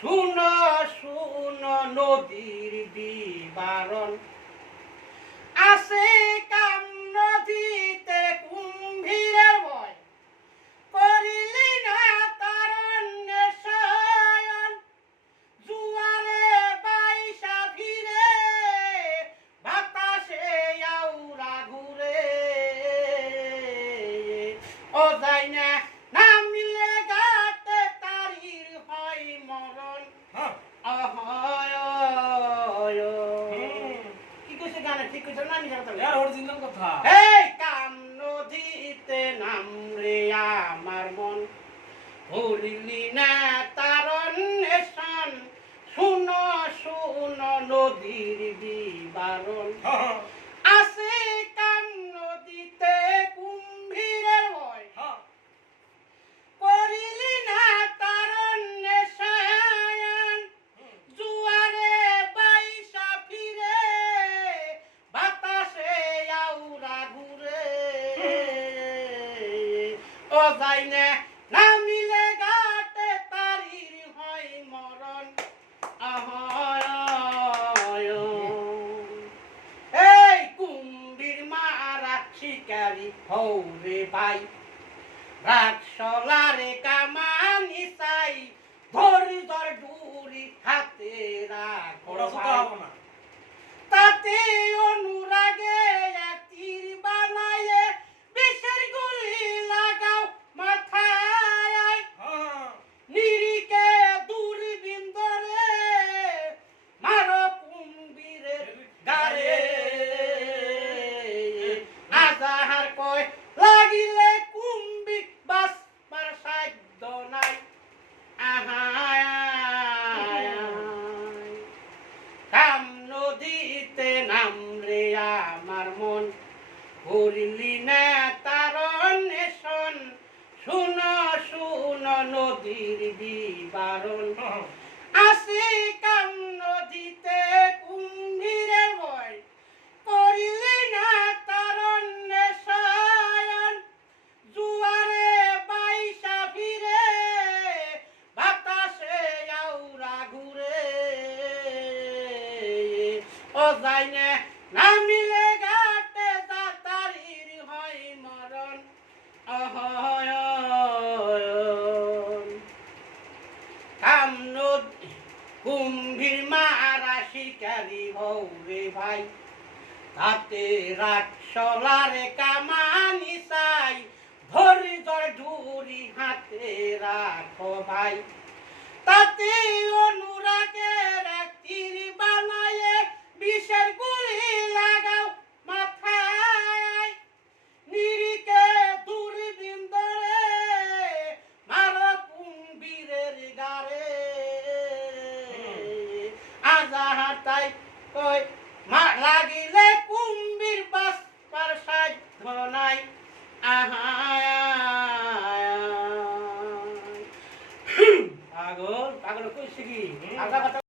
শুন শুন নদীর বিবারণ। আছে কাম নদীতে কুম্ভীরের ভয়। করিলি তারণ শয়ন জুয়ারে, বাইসা ভিড়ে, বাতাসে আউরা ঘুরে। ও যাই না নামিলে গাতে তারির হয় মরণ হ্যাঁ অহয় কি গানে না কাম নদীতে নাম আমার মন। ভুলিলি না তারণ নেশন শুন শুন নদীর না নামিলে গাতে তারির হয় মরণ। এই কুম্ভীর মারা শিকারি হৌরে ভাই। রাজসলারে কামানি চাই ধরি ধর ডুরি হাতে রাখো আমার মন করিলি না তারণ নেশন শুন শুন নদীর বিবারণ। আসি কাম নদীতে কুম্ভীরের ভয় করিলি না তারণ নেশায়ন জুয়ারে বাইসা ফিরে, বাতাসে আউরা ঘুরে। ও না নামিলে গাতে তারির হয় মরণ। অহয় কাম নদী কুম্ভীর মারা শিকারি হও রে ভাই। তাতে রাখসলারে কামানি চাই। ধরি ধর হাতে রাখো ভাই। তাতে অনুরাগের যাহার তাই কই মা লাগিলে কুম্ভীর বাস পার সাধ্য নাই। পাগল পাগল কইছি কি?